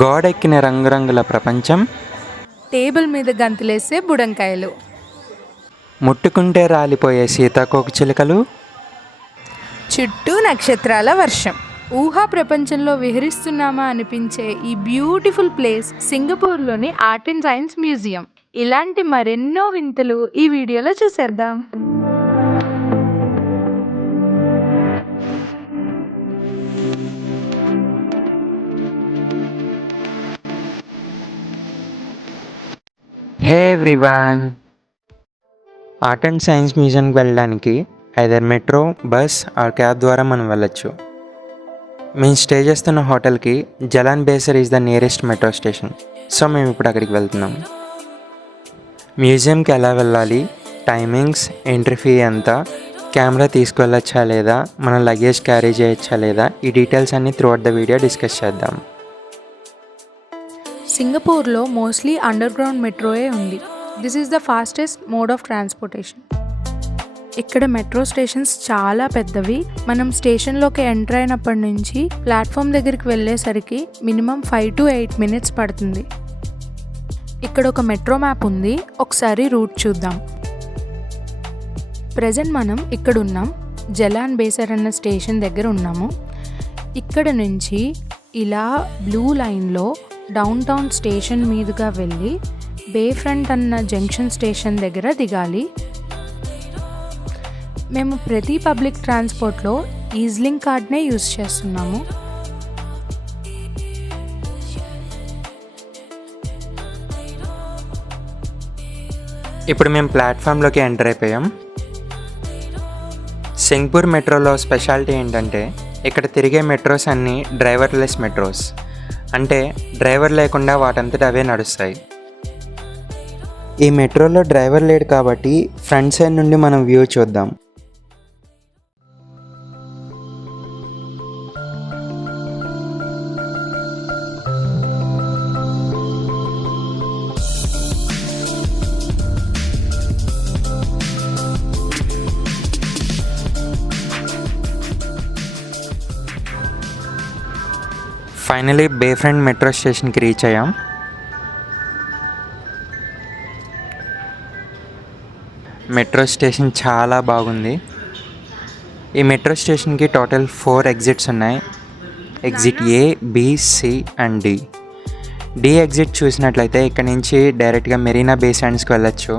గోడెక్కిన రంగురంగుల ప్రపంచం, టేబుల్ మీద గంతులేసే బుడంకాయలు, ముట్టుకుంటే రాలిపోయే సీతాకోకచిలుకలు, చుట్టూ నక్షత్రాల వర్షం. ఊహా ప్రపంచంలో విహరిస్తున్నామా అనిపించే ఈ బ్యూటిఫుల్ ప్లేస్ సింగపూర్లోని ఆర్ట్ అండ్ సైన్స్ మ్యూజియం. ఇలాంటి మరెన్నో వింతలు ఈ వీడియోలో చూసేద్దాం. Hey everyone, art and science మ్యూజియంకి వెళ్ళడానికి either metro, bus or cab ద్వారా మనం వెళ్ళొచ్చు. మేము స్టే చేస్తున్న హోటల్కి Jalan Besar is the nearest metro station. So మేము ఇప్పుడు అక్కడికి వెళ్తున్నాము. మ్యూజియంకి ఎలా వెళ్ళాలి, టైమింగ్స్, ఎంట్రీ ఫీ ఎంత, కెమెరా తీసుకువెళ్ళొచ్చా లేదా, మన లగేజ్ క్యారీ చేయొచ్చా లేదా, ఈ డీటెయిల్స్ అన్నీ త్రూఅవుట్ ద వీడియో డిస్కస్ చేద్దాం. సింగపూర్లో మోస్ట్లీ అండర్ గ్రౌండ్ మెట్రోయే ఉంది. This is the fastest mode of transportation. ఇక్కడ మెట్రో స్టేషన్స్ చాలా పెద్దవి. మనం స్టేషన్లోకి ఎంటర్ అయినప్పటి నుంచి ప్లాట్ఫామ్ దగ్గరికి వెళ్ళేసరికి మినిమం 5 to 8 minutes పడుతుంది. ఇక్కడ ఒక మెట్రో మ్యాప్ ఉంది, ఒకసారి రూట్ చూద్దాం. ప్రజెంట్ మనం ఇక్కడ ఉన్నాం, జలాన్ బేసర్ అన్న స్టేషన్ దగ్గర ఉన్నాము. ఇక్కడ నుంచి ఇలా బ్లూ లైన్లో డౌన్ టౌన్ స్టేషన్ మీదుగా వెళ్ళి బే ఫ్రంట్ అన్న జంక్షన్ స్టేషన్ దగ్గర దిగాలి. మేము ప్రతి పబ్లిక్ ట్రాన్స్పోర్ట్లో ఈజ్లింక్ కార్డ్నే యూజ్ చేస్తున్నాము. ఇప్పుడు మేము ప్లాట్ఫామ్లోకి ఎంటర్ అయిపోయాం. సింగపూర్ మెట్రోలో స్పెషాలిటీ ఏంటంటే ఇక్కడ తిరిగే మెట్రోస్ అన్నీ డ్రైవర్లెస్ మెట్రోస్, అంటే డ్రైవర్ లేకుండా వాటంతట అవే నడుస్తాయి. ఈ మెట్రోలో డ్రైవర్ లేడు కాబట్టి ఫ్రంట్ సైడ్ నుండి మనం వ్యూ చూద్దాం. ఫైనలీ బే ఫ్రంట్ మెట్రో స్టేషన్కి రీచ్ అయ్యాం. మెట్రో స్టేషన్ చాలా బాగుంది. ఈ మెట్రో స్టేషన్కి టోటల్ 4 ఎగ్జిట్స్ ఉన్నాయి. Exit A, B, C and D. D exit చూసినట్లయితే ఇక్కడ నుంచి డైరెక్ట్గా మెరీనా బే శాండ్స్కి వెళ్ళొచ్చు.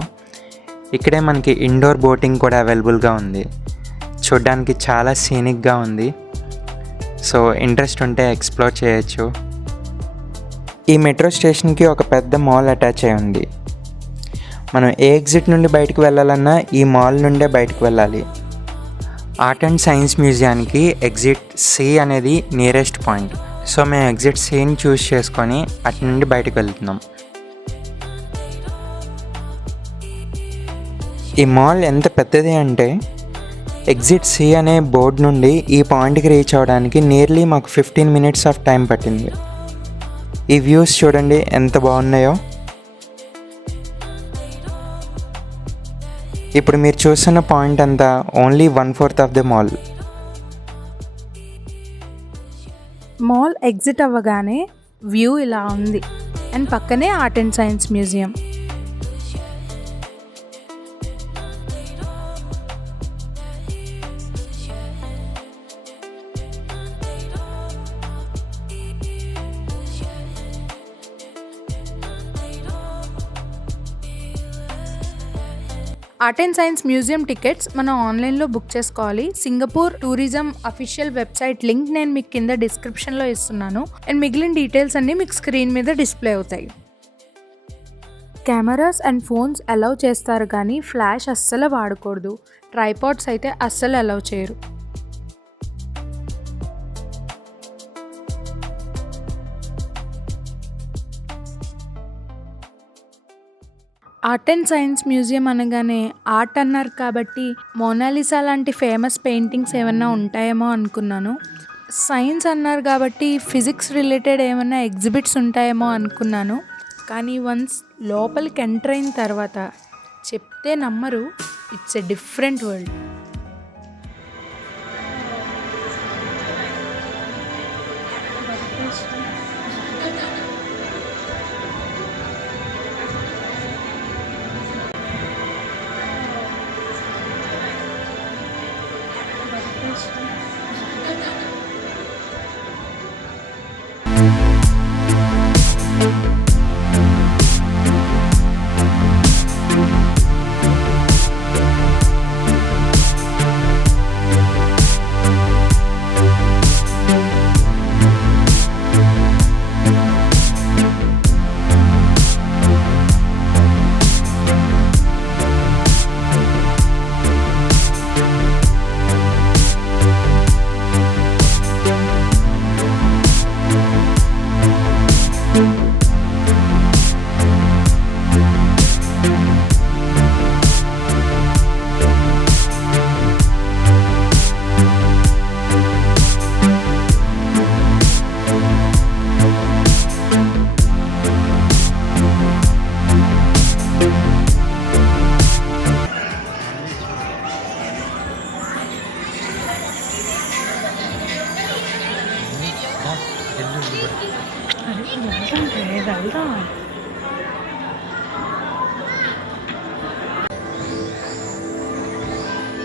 ఇక్కడే మనకి ఇండోర్ బోటింగ్ కూడా అవైలబుల్గా ఉంది. చూడ్డానికి చాలా సీనిక్గా ఉంది. సో ఇంట్రెస్ట్ ఉంటే ఎక్స్ప్లోర్ చేయొచ్చు. ఈ మెట్రో స్టేషన్కి ఒక పెద్ద మాల్ అటాచ్ అయి ఉంది. మనం ఏ ఎగ్జిట్ నుండి బయటకు వెళ్ళాలన్నా ఈ మాల్ నుండే బయటకు వెళ్ళాలి. ఆర్ట్ అండ్ సైన్స్ మ్యూజియానికి ఎగ్జిట్ సి అనేది నియరెస్ట్ పాయింట్. సో మేము ఎగ్జిట్ సిని చూస్ చేసుకొని అటు నుండి బయటకు వెళ్తున్నాం. ఈ మాల్ ఎంత పెద్దది అంటే ఎగ్జిట్ సి అనే బోర్డు నుండి ఈ పాయింట్కి రీచ్ అవ్వడానికి నియర్లీ మాకు 15 minutes ఆఫ్ టైం పట్టింది. ఈ వ్యూస్ చూడండి ఎంత బాగున్నాయో. ఇప్పుడు మీరు చూస్తున్న పాయింట్ అంతా ఓన్లీ 1/4 of the mall. Mall exit అవ్వగానే వ్యూ ఇలా ఉంది అండ్ పక్కనే art and science museum. Art and science museum tickets మనం ఆన్లైన్లో బుక్ చేసుకోవాలి. Singapore tourism official website link నేను మీకు కింద డిస్క్రిప్షన్లో ఇస్తున్నాను అండ్ మిగిలిన డీటెయిల్స్ అన్నీ మీకు స్క్రీన్ మీద డిస్ప్లే అవుతాయి. కెమెరాస్ అండ్ ఫోన్స్ అలౌ చేస్తారు కానీ ఫ్లాష్ అస్సలు వాడకూడదు. ట్రైపాడ్స్ అయితే అస్సలు అలౌ చేయరు. ఆర్ట్ అండ్ సైన్స్ మ్యూజియం అనగానే ఆర్ట్ అన్నారు కాబట్టి మోనాలిసా లాంటి ఫేమస్ పెయింటింగ్స్ ఏమన్నా ఉంటాయేమో అనుకున్నాను. సైన్స్ అన్నారు కాబట్టి ఫిజిక్స్ రిలేటెడ్ ఏమన్నా ఎగ్జిబిట్స్ ఉంటాయేమో అనుకున్నాను. కానీ వన్స్ లోపలికి ఎంటర్ అయిన తర్వాత చెప్తే నమ్మరు, it's a different world.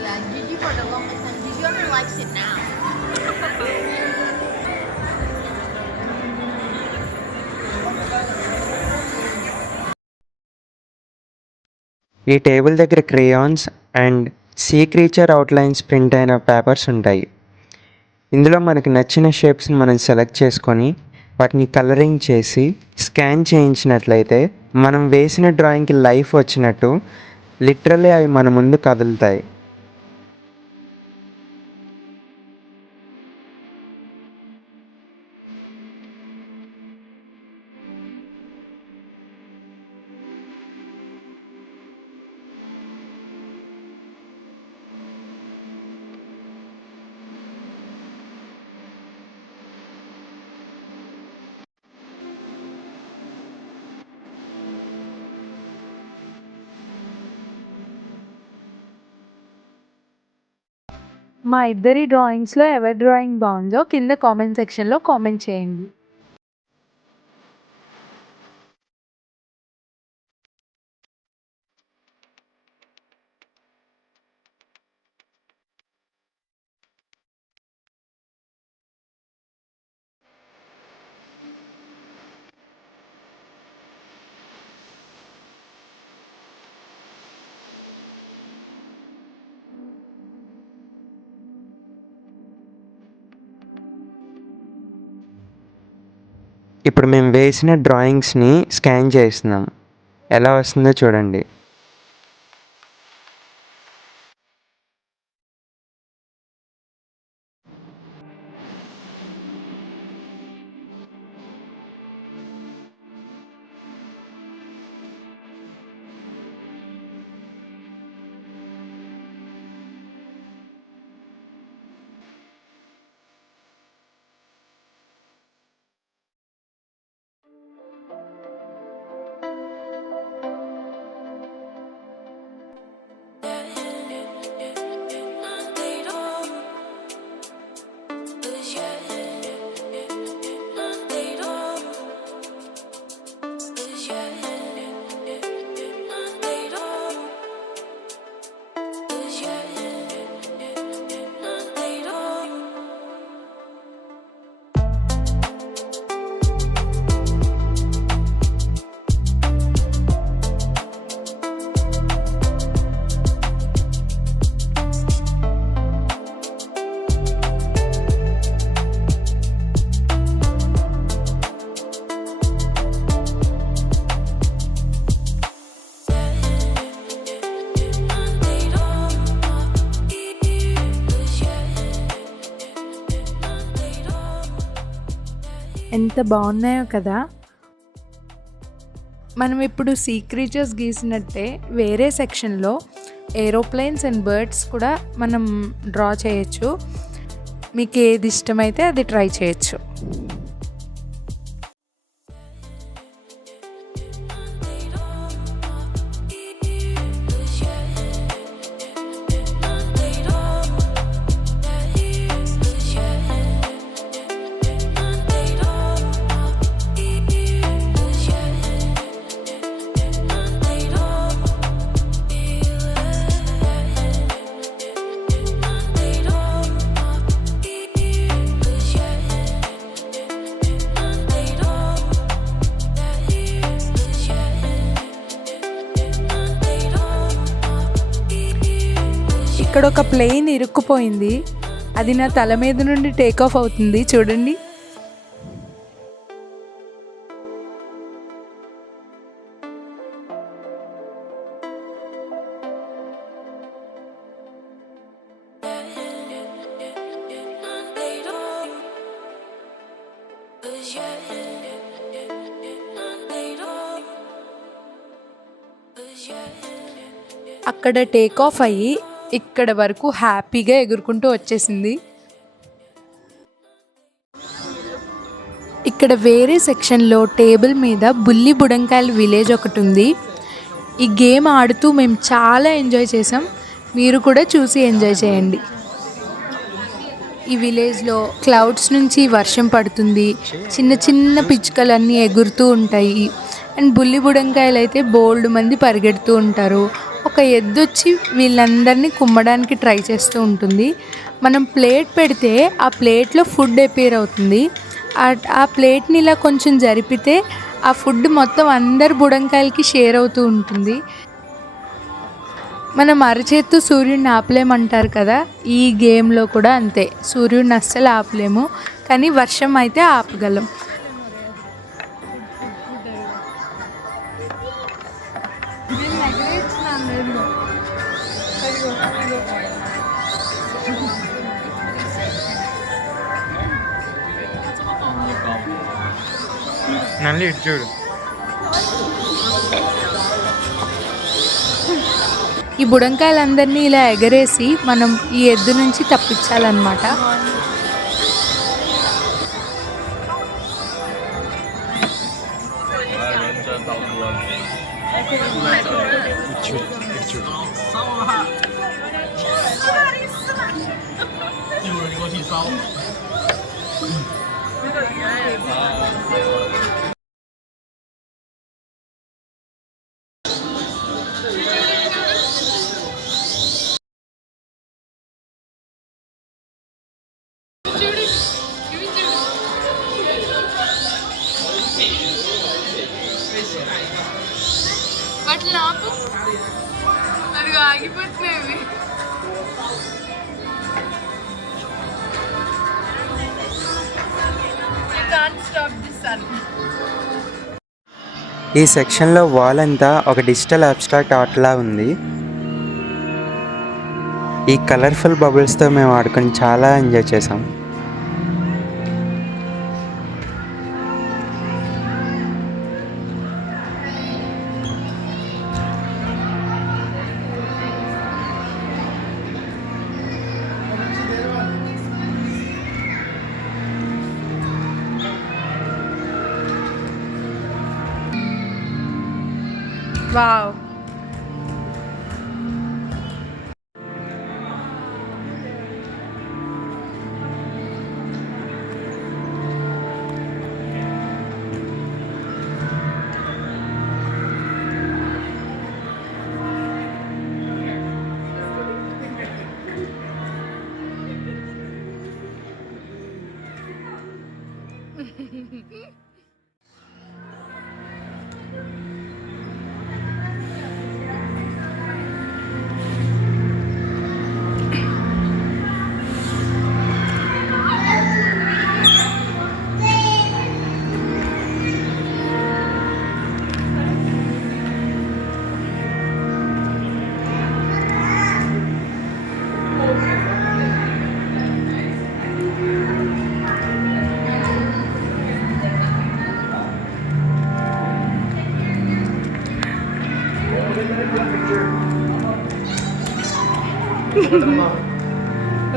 Yeah, Gigi for the longest time. Gigi only likes it now. ఈ టేబుల్ దగ్గర crayons and sea creature outlines print అయిన పేపర్స్ ఉంటాయి. ఇందులో మనకు నచ్చిన షేప్స్ని మనం సెలెక్ట్ చేసుకొని వాటిని కలరింగ్ చేసి స్కాన్ చేయించినట్లయితే మనం వేసిన డ్రాయింగ్కి లైఫ్ వచ్చినట్టు లిటరల్లీ అవి మన ముందు కదులుతాయి. మా ఇద్దరి డ్రాయింగ్స్లో ఎవరి డ్రాయింగ్ బాగుందో కింద కామెంట్ సెక్షన్లో కామెంట్ చేయండి. ఇప్పుడు మేము వేసిన డ్రాయింగ్స్ని స్కాన్ చేస్తున్నాం. ఎలా వస్తుందో చూడండి. ఎంత బాగున్నాయో కదా. మనం ఇప్పుడు సీ క్రీచర్స్ గీసినట్టే వేరే సెక్షన్లో ఏరోప్లేన్స్ అండ్ బర్డ్స్ కూడా మనం డ్రా చేయొచ్చు. మీకు ఏది ఇష్టమైతే అది ట్రై చేయొచ్చు. ఇక్కడ ఒక ప్లేన్ ఇరుక్కుపోయింది. అది నా తల మీద నుండి టేక్ ఆఫ్ అవుతుంది చూడండి. అక్కడ టేక్ ఆఫ్ అయ్యి ఇక్కడ వరకు హ్యాపీగా ఎగురుకుంటూ వచ్చేసింది. ఇక్కడ వేరే సెక్షన్లో టేబుల్ మీద బుల్లి బుడంకాయల విలేజ్ ఒకటి ఉంది. ఈ గేమ్ ఆడుతూ మేము చాలా ఎంజాయ్ చేసాం. మీరు కూడా చూసి ఎంజాయ్ చేయండి. ఈ విలేజ్లో క్లౌడ్స్ నుంచి వర్షం పడుతుంది. చిన్న చిన్న పిచ్చుకలన్నీ ఎగురుతూ ఉంటాయి. అండ్ బుల్లి బుడంకాయలు అయితే బోల్డ్ మంది పరిగెడుతూ ఉంటారు. ఒక ఎద్దొచ్చి వీళ్ళందరినీ కుమ్మడానికి ట్రై చేస్తూ ఉంటుంది. మనం ప్లేట్ పెడితే ఆ ప్లేట్లో ఫుడ్ అపీర్ అవుతుంది. ఆ ప్లేట్ని ఇలా కొంచెం జరిపితే ఆ ఫుడ్ మొత్తం అందరు బుడంకాయలకి షేర్ అవుతూ ఉంటుంది. మనం అరచేత్తు సూర్యుడిని ఆపలేమంటారు కదా, ఈ గేమ్లో కూడా అంతే. సూర్యుడిని అస్సలు ఆపలేము, కానీ వర్షం అయితే ఆపగలం. నల్లి ఇటు చూడు. ఈ బుడంకాయలందరినీ ఇలా ఎగరేసి మనం ఈ ఎద్దు నుంచి తప్పించాలన్నమాట. బట్టలు ఆపు, అది ఆగిపోతున్నాయి. ఈ సెక్షన్లో వాల్ అంతా ఒక డిజిటల్ అబ్స్ట్రాక్ట్ ఆర్ట్లా ఉంది. ఈ కలర్ఫుల్ బబుల్స్తో మేము ఆడుకొని చాలా ఎంజాయ్ చేసాం. Wow,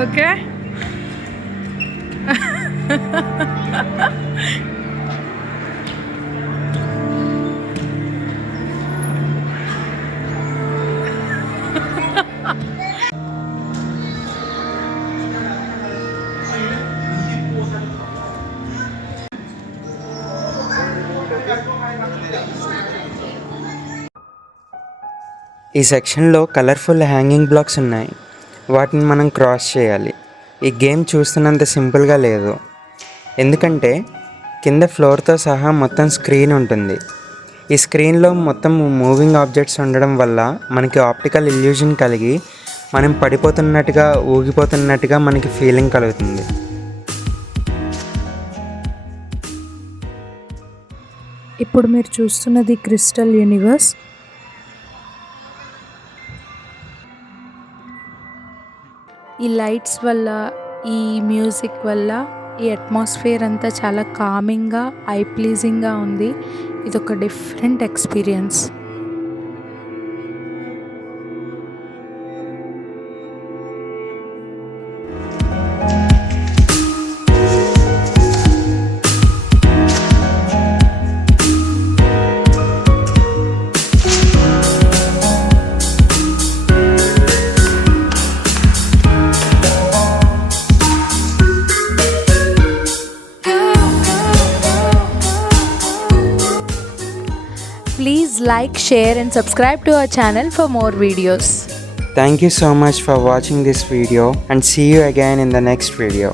okay. ఈ సెక్షన్లో కలర్ఫుల్ హ్యాంగింగ్ బ్లాక్స్ ఉన్నాయి. వాటిని మనం క్రాస్ చేయాలి. ఈ గేమ్ చూస్తున్నంత సింపుల్గా లేదు, ఎందుకంటే కింద ఫ్లోర్తో సహా మొత్తం స్క్రీన్ ఉంటుంది. ఈ స్క్రీన్లో మొత్తం మూవింగ్ ఆబ్జెక్ట్స్ ఉండడం వల్ల మనకి ఆప్టికల్ ఇల్యూజన్ కలిగి మనం పడిపోతున్నట్టుగా ఊగిపోతున్నట్టుగా మనకి ఫీలింగ్ కలుగుతుంది. ఇప్పుడు మీరు చూస్తున్నది క్రిస్టల్ యూనివర్స్. ఈ లైట్స్ వల్ల, ఈ మ్యూజిక్ వల్ల ఈ అట్మాస్ఫియర్ అంతా చాలా కామింగ్గా, ఐ ప్లీజింగ్గా ఉంది. ఇదొక different experience. Please like, share and subscribe to our channel for more videos. Thank you so much for watching this video and see you again in the next video.